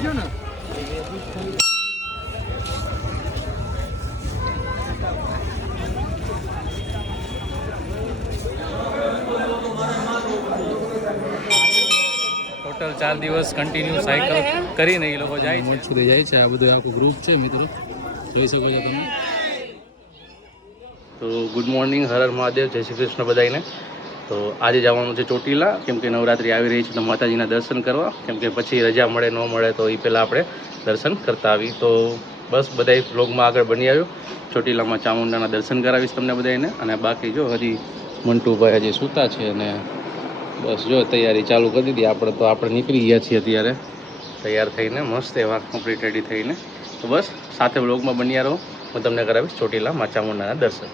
Total 4 દિવસ continue cycle કરીને એ લોકો જાય છે, સુધી જાય છે. આ બધું આખું ગ્રુપ છે મિત્રો, જોઈ શકો છો તમે. તો ગુડ મોર્નિંગ, હર હર મહાદેવ, જય શ્રી કૃષ્ણ બધાને. તો આજે જવાનું છે ચોટીલા, કેમ કે નવરાત્રિ આવી રહી છે તો માતાજીના દર્શન કરવા, કેમ કે પછી રજા મળે ન મળે તો એ પહેલાં આપણે દર્શન કરતા આવી. તો બસ બધાય વ્લોગમાં આગળ બની આવ્યો. ચોટીલામાં ચામુંડાના દર્શન કરાવીશ તમને બધાને. અને બાકી જો હજી મંટુભાઈ હજી સૂતા છે અને બસ જો તૈયારી ચાલુ કરી દીધી. આપણે નીકળી ગયા છીએ અત્યારે તૈયાર થઈને, મસ્ત એવા કમ્પ્લીટ રેડી થઈને. તો બસ સાથે વ્લોગમાં બન્યા રહો, હું તમને કરાવીશ ચોટીલા ચામુંડાના દર્શન.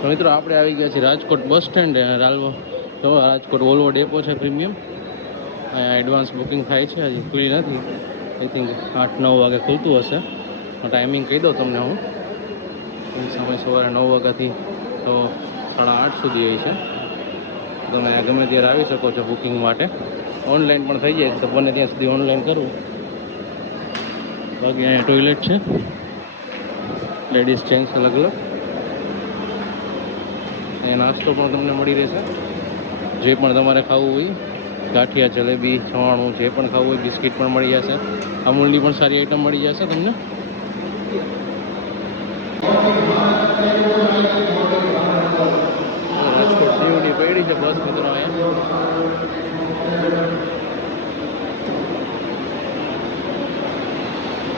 તો મિત્રો આપણે આવી ગયા છીએ રાજકોટ બસ સ્ટેન્ડ. તો રાજકોટ વોલ્વો ડેપો છે પ્રીમિયમ. અહીંયા એડવાન્સ બુકિંગ થાય છે, હજી ખુલી નથી. આઈ થિંક 8-9 વાગે ખુલતું હશે. ટાઈમિંગ કહી દઉં તમને હું. સમય સવારે 9 વાગ્યાથી તો 8:30 સુધી હોય છે. તમે ગમે ત્યારે આવી શકો છો બુકિંગ માટે. ઓનલાઈન પણ થઈ જાય તો બને ત્યાં સુધી ઓનલાઈન કરવું. બાકી અહીંયા ટોયલેટ છે, લેડીઝ જેન્ટ્સ અલગ અલગ. અહીંયા નાસ્તો પણ તમને મળી રહેશે, જે પણ તમારે ખાવું હોય. ગાંઠિયા, જલેબી, છવાણું, જે પણ ખાવું હોય. બિસ્કિટ પણ મળી જશે. અમૂલની પણ સારી આઈટમ મળી જશે તમને. રાજકોટ દીવની પડી છે બસ મિત્રો. અહીંયા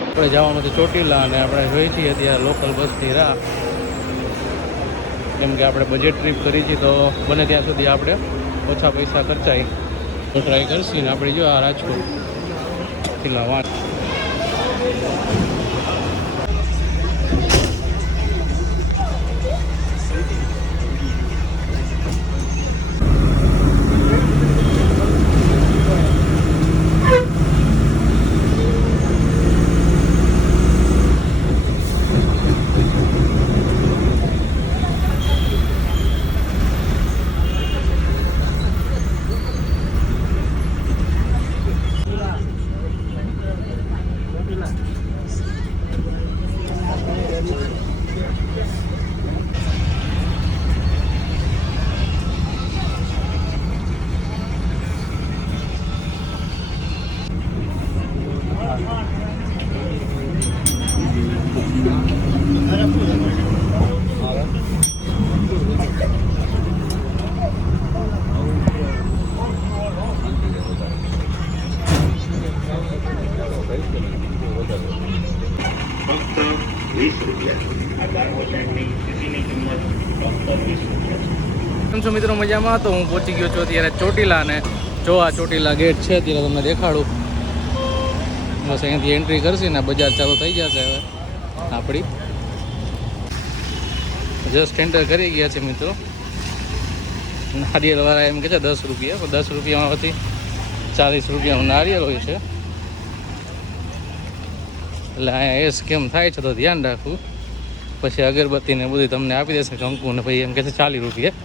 આપણે જવાનું છે ચોટીલા અને આપણે જોઈ છીએ ત્યાં લોકલ બસની રાહ, કેમ કે આપણે બજેટ ટ્રીપ કરી છે તો બને ત્યાં સુધી આપણે ઓછા પૈસા ખર્ચાય તો ટ્રાય કરશી. ને આપણે જો આ રાજકોટ ચોટીલા વાત કેમ છો મિત્રો, મજામાં? તો હું પહોંચી ગયો છું અત્યારે ચોટીલા. ને જો આ ચોટીલા ગેટ છે અત્યારે તમને દેખાડું. બસ અહીંયાથી એન્ટ્રી કરશે ને બજાર ચાલુ થઈ જશે હવે આપણી. જસ્ટ એન્ટર કરી ગયા છે મિત્રો. નારિયેળવાળા એમ કે છે 10 રૂપિયા, પણ 10 રૂપિયામાંથી 40 રૂપિયાનું નારિયેળ હોય છે. એટલે અહીંયા એ સ્કેમ થાય છે તો ધ્યાન રાખવું. પછી અગરબત્તી ને બધું તમને આપી દેશે કંકુ, ને ભાઈ એમ કહે છે 40 રૂપિયા.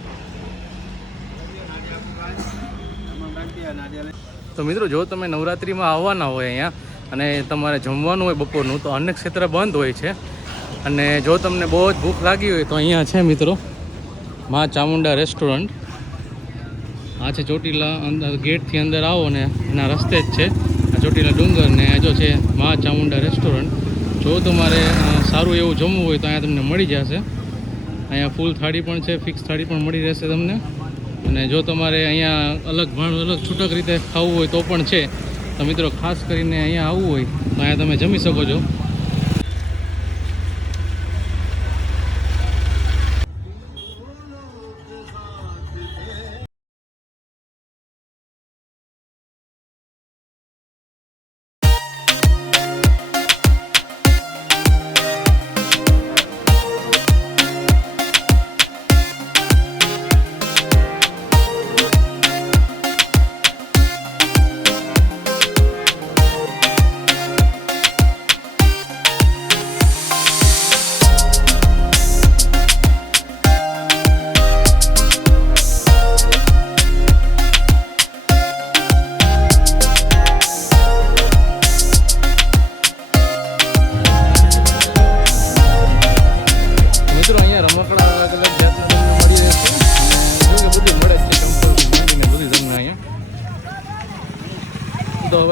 તો મિત્રો જો તમે નવરાત્રિમાં આવવાના હોય અહીંયા અને તમારે જમવાનું હોય બપોરનું, તો અનેક ક્ષેત્ર બંધ હોય છે. અને જો તમને બહુ જ ભૂખ લાગી હોય તો અહીંયા છે મિત્રો મા ચામુંડા રેસ્ટોરન્ટ. આ છે ચોટીલા અંદર ગેટથી અંદર આવો ને એના રસ્તે જ છે આ ચોટીલા ડુંગર. ને જો છે મા ચામુંડા રેસ્ટોરન્ટ. જો તમારે સારું એવું જમવું હોય તો અહીંયા તમને મળી જશે. અહીંયા ફૂલ થાળી પણ છે, ફિક્સ થાળી પણ મળી રહેશે તમને. અને જો તમારે અહીંયા અલગ છૂટક રીતે ખાવું હોય તો પણ છે. તો મિત્રો ખાસ કરીને અહીંયા આવવું હોય તો અહીંયા તમે જમી શકો છો.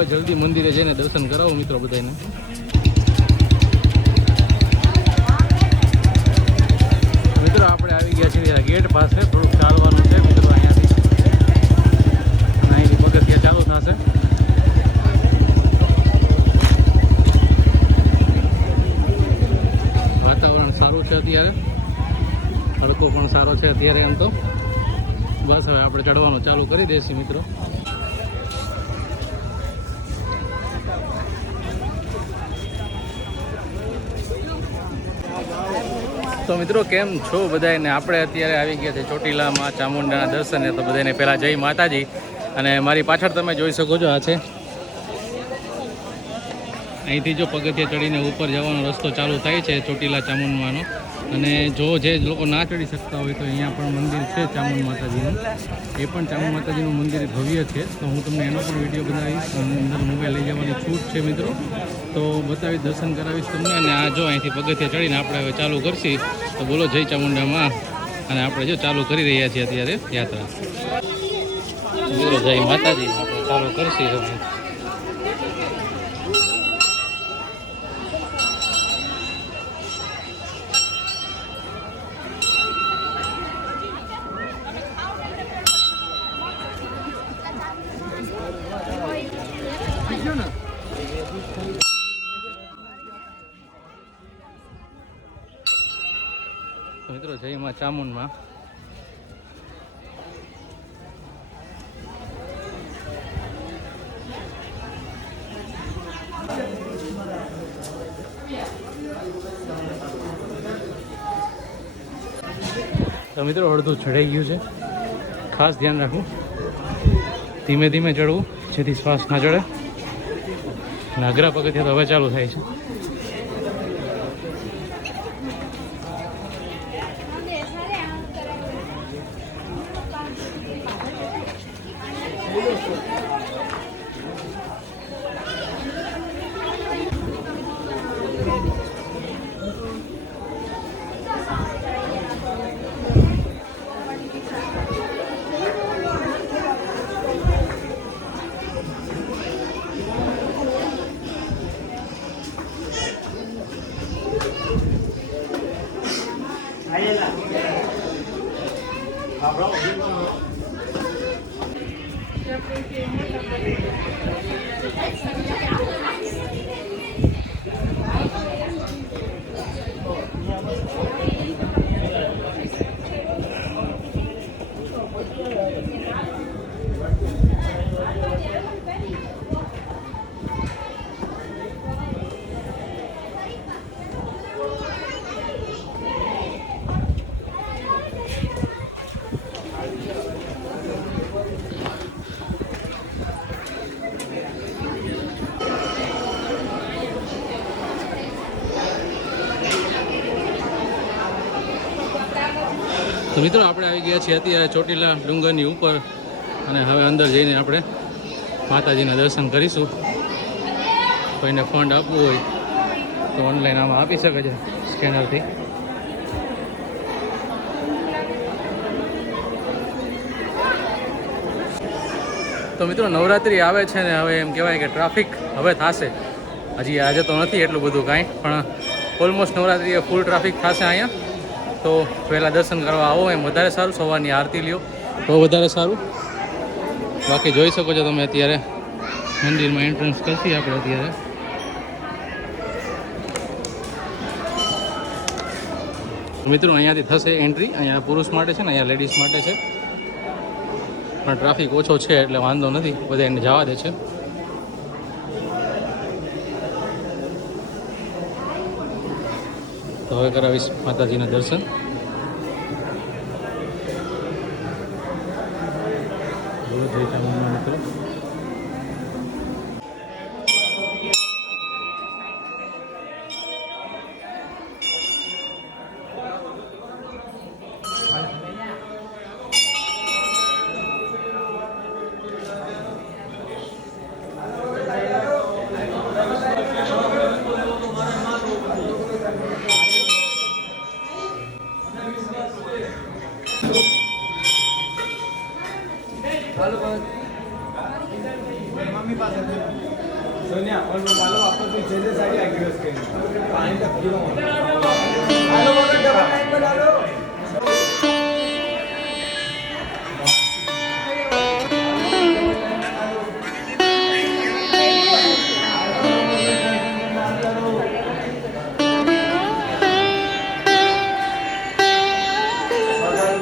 હવે જલ્દી મંદિરે જઈને દર્શન કરાવો મિત્રો બધાને. મિત્રો આપણે આવી ગયા છીએ ગેટ પાસે, થોડુંક ચાલવાનું છે મિત્રો અહીંયાથી, અને અહીંથી પગથિયા ચાલુ થશે. વાતાવરણ સારું છે અત્યારે, તડકો પણ સારો છે અત્યારે. એમ તો બસ હવે આપણે ચડવાનું ચાલુ કરી દઈશું મિત્રો. તો મિત્રો કેમ છો બધાને? આપણે અત્યારે આવી ગયા છે ચોટીલામાં ચામુંડાના દર્શને. તો બધાને પહેલાં જય માતાજી. અને મારી પાછળ તમે જોઈ શકો છો, આ છે અહીંથી જો પગથિયા ચડીને ઉપર જવાનો રસ્તો ચાલુ થાય છે ચોટીલા ચામુંડમાંનો. અને જો જે લોકો ના ચડી શકતા હોય તો અહીંયા પણ મંદિર છે ચામુંડ માતાજીનું. એ પણ ચામુંડ માતાજીનું મંદિર ભવ્ય છે, તો હું તમને એનો પણ વિડીયો બનાવીશ. અંદર મોબાઈલ લઈ જવાની છૂટ છે મિત્રો, તો બતાવી દર્શન કરાવીશ તમને. અને આ જો અહીંથી પગથિયા ચડીને આપણે હવે ચાલુ કરશી. તો બોલો જય ચામુંડામાં. અને આપણે જો ચાલુ કરી રહ્યા છીએ અત્યારે યાત્રા. બોલો જય માતાજી. આપણે ચાલુ કરશી હવે. મિત્રો જય માં ચામુંડમાં. તો મિત્રો અડધું ચડાઈ ગયું છે, ખાસ ધ્યાન રાખવું, ધીમે ધીમે ચડવું જેથી શ્વાસ ના ચડે. અને અઘરા પગથિયા તો હવે ચાલુ થાય છે. તો મિત્રો આપણે આવી ગયા છીએ અત્યારે ચોટીલા ડુંગરની ઉપર. અને હવે અંદર જઈને આપણે માતાજીના દર્શન કરીશું. કોઈને ફંડ આપવું હોય તો ઓનલાઈન આમાં આપી શકે છે સ્કેનરથી. તો મિત્રો નવરાત્રિ આવે છે ને હવે એમ કહેવાય કે ટ્રાફિક હવે થશે. હજી આજે તો નથી એટલું બધું કાંઈ, પણ ઓલમોસ્ટ નવરાત્રિએ ફૂલ ટ્રાફિક થશે અહીંયા. તો પહેલાં દર્શન કરવા આવો એમ વધારે સારું, સવારની આરતી લ્યો તો વધારે સારું. બાકી જોઈ શકો છો તમે અત્યારે મંદિરમાં એન્ટ્રન્સ કરશી આપણે અત્યારે. મિત્રો અહીંયાથી થશે એન્ટ્રી. અહીંયા પુરુષ માટે છે ને, અહીંયા લેડીઝ માટે છે, પણ ટ્રાફિક ઓછો છે એટલે વાંધો નથી, બધા એને જવા દે છે. તો હવે કરાવીશ માતાજીના દર્શન. બોલો જય ચામુંડા મિત્રો. મમ્મી પાસે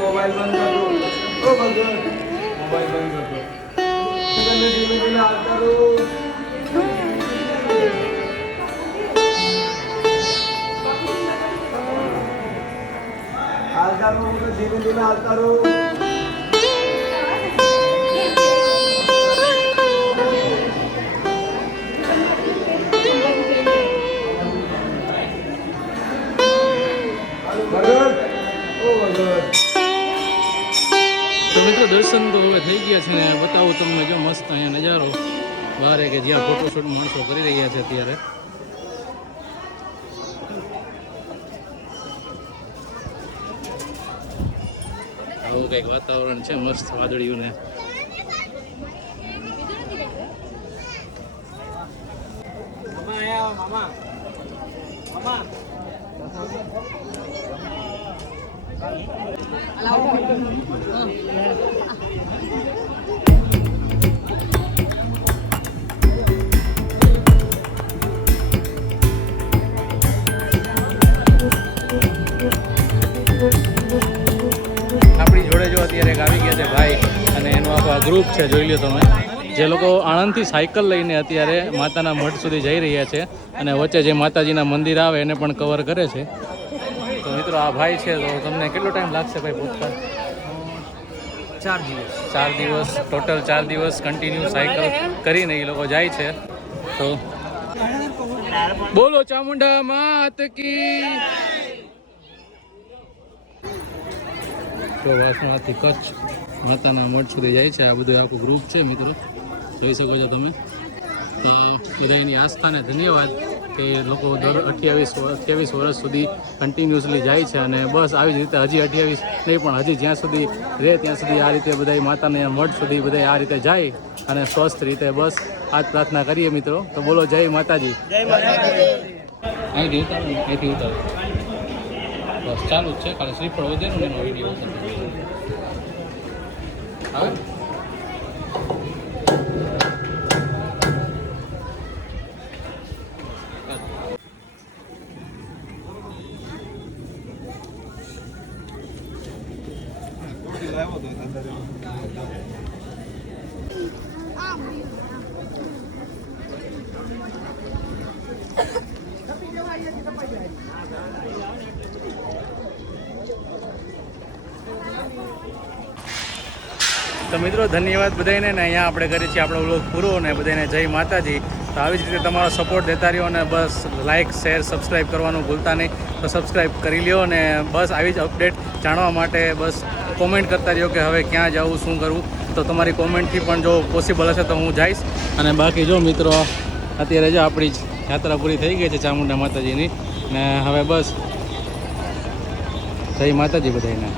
मोबाइल बंद कर दो। ओ भगवान, मोबाइल बंद कर दो। धीमे हाथ करो। हाथ करो, धीमे हाथ करो। भगवान, ओ भगवान। તો મિત્રો દર્શન તો હવે થઈ ગયા છે ને બતાવું તમને જો મસ્ત અહીંયા નજારો બહાર કે જ્યાં ફોટોશૂટ માણસો કરી રહ્યા છે અત્યારે આવું કંઈક વાતાવરણ છે મસ્ત વાદળિયું ને આપણી જોડે જો અત્યારે એક આવી ગયા છે ભાઈ અને એનું આખું આ ગ્રુપ છે જોઈ લો તમે જે લોકો આણંદથી સાયકલ લઈને અત્યારે માતાના મઠ સુધી જઈ રહ્યા છે અને વચ્ચે જે માતાજીના મંદિર આવે એને પણ કવર કરે છે તો મિત્રો આ ભાઈ છે તો તમને કેટલો ટાઈમ લાગશે ભાઈ પહોંચતા 4 દિવસ ટોટલ 4 દિવસ કન્ટિન્યુ સાયકલ કરીને એ લોકો જાય છે તો બોલો ચામુંડા માત કી તો વાસણાથી કચ્છ માતાના મઠ સુધી જાય છે આ બધું આખું ગ્રુપ છે મિત્રો જોઈ શકો છો તમે તો બધાની આસ્થાને ધન્યવાદ કે લોકો દર 28 વર્ષ સુધી કન્ટિન્યુઅસલી જાય છે અને બસ આવી જ રીતે હજી 28 નહીં પણ હજી જ્યાં સુધી રહે ત્યાં સુધી આ રીતે બધા માતાના મઠ સુધી બધા આ રીતે જાય અને સ્વસ્થ રીતે બસ આ જ પ્રાર્થના કરીએ મિત્રો તો બોલો જય માતાજી અહીંથી ઉતારો બસ ચાલુ જ છે ખાલી શ્રીફળ વધેનું એનો વિડીયો હવે તો મિત્રો ધન્યવાદ બધાને ને અહીંયા આપણે કરીએ છીએ આપણો વ્લોગ પૂરો અને બધાને જય માતાજી તો આવી જ રીતે તમારો સપોર્ટ દેતા રહ્યો અને બસ લાઇક શેર સબસ્ક્રાઈબ કરવાનું ભૂલતા નહીં તો સબસ્ક્રાઈબ કરી લ્યો અને બસ આવી જ અપડેટ જાણવા માટે બસ કોમેન્ટ કરતા રહ્યો કે હવે ક્યાં જવું શું કરવું તો તમારી કોમેન્ટથી પણ જો પોસિબલ હશે તો હું જઈશ અને બાકી જો મિત્રો અત્યારે જો આપણી યાત્રા પૂરી થઈ ગઈ છે ચામુંડા માતાજીની ને હવે બસ જય માતાજી બધાને